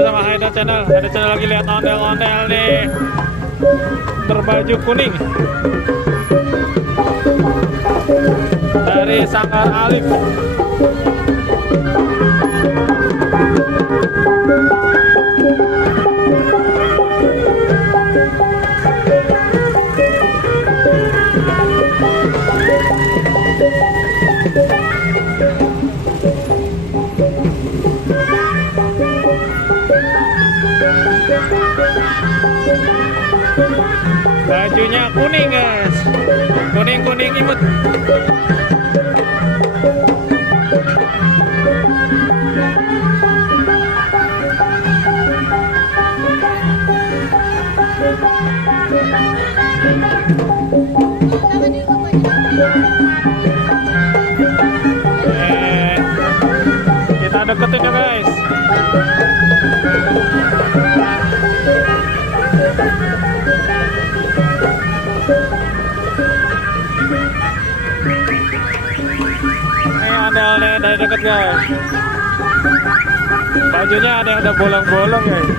bersama Haida Channel. Haida Channel lagi lihat ondel-ondel nih berbaju kuning dari Sanggar Alif. Bajunya kuning guys, kuning imut. Kita deketin ya guys. Ada dari dekat guys. Bajunya ada yang udah bolong-bolong guys.